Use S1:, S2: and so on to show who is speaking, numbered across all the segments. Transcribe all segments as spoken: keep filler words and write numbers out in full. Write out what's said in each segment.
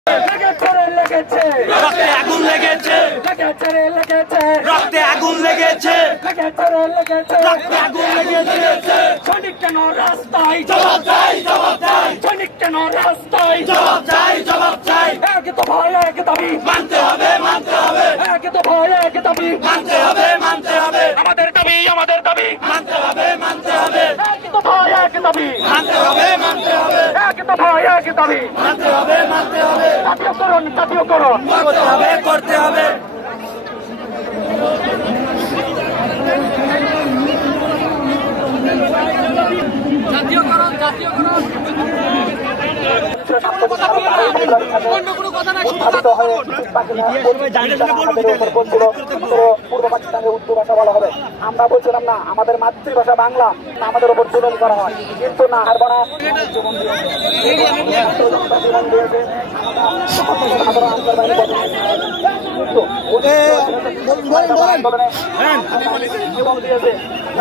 S1: লেগেছে
S2: রক্তে আগুন লেগেছে
S1: লেগেছে রে লেগেছে
S2: রক্তে আগুন লেগেছে
S1: লেগেছে রে লেগেছে
S2: রক্তে আগুন লেগেছে
S1: সৈনিক কেন রাস্তায়
S2: জবাব চাই জবাব চাই
S1: সৈনিক কেন রাস্তায়
S2: জবাব চাই জবাব চাই
S1: এক তো ভয় এক দাবি
S2: মানতে হবে মানতে হবে
S1: এক তো ভয় এক দাবি
S2: মানতে হবে মানতে হবে
S1: আমাদের দাবি আমাদের দাবি
S2: মানতে হবে মানতে হবে
S1: এক তো ভয় এক দাবি
S2: মানতে হবে মানতে হবে
S1: এক তো ভয় এক দাবি
S2: মানতে হবে মানতে হবে
S1: জাতীয়করণ জাতীয়করণ
S2: করতে হবে করতে হবে
S1: জাতীয়করণ জাতীয়করণ
S3: উত্থাপিত হয়ে পূর্ব পাকিস্তানের উর্দু ভাষা বলা হবে। আমরা বলছিলাম না আমাদের মাতৃভাষা বাংলা, আমাদের উপর জুলুম করা হয়, কিন্তু না হারবো না। জীবন দিয়েছে সাধারণ আন্তর্বাহিনী আন্দোলনে জীবন দিয়েছে।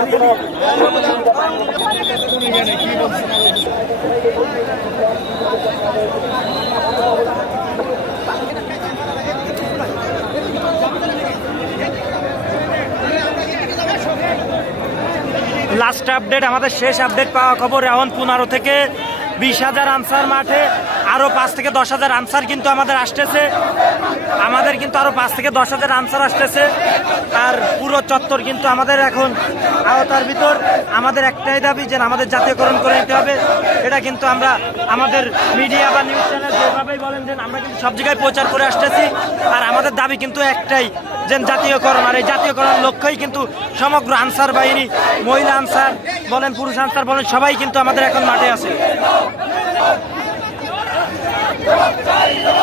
S2: লাস্ট আপডেট, আমাদের শেষ আপডেট পাওয়া খবর এখন পনেরো থেকে বিশ হাজার আনসার মাঠে, আরো পাঁচ থেকে দশ হাজার আনসার কিন্তু আমাদের আসতেছে আমাদের কিন্তু আরো পাঁচ থেকে দশ হাজার আনসার আসতেছে আর পুরো চত্বর কিন্তু আমাদের এখন আওতার ভিতর। আমাদের একটাই দাবি যে আমাদের জাতীয়করণ করে নিতে হবে। এটা কিন্তু আমরা আমাদের মিডিয়া বা নিউজ চ্যানেল যেভাবেই বলেন যে আমরা কিন্তু সব জায়গায় প্রচার করে আসতেছি। আর আমাদের দাবি কিন্তু একটাই যে জাতীয়করণ, আর এই জাতীয়করণ লক্ষ্যই কিন্তু সমগ্র আনসার বাহিনী, মহিলা আনসার বলেন, পুরুষ আনসার বলেন, সবাই কিন্তু আমাদের এখন মাঠে আছে।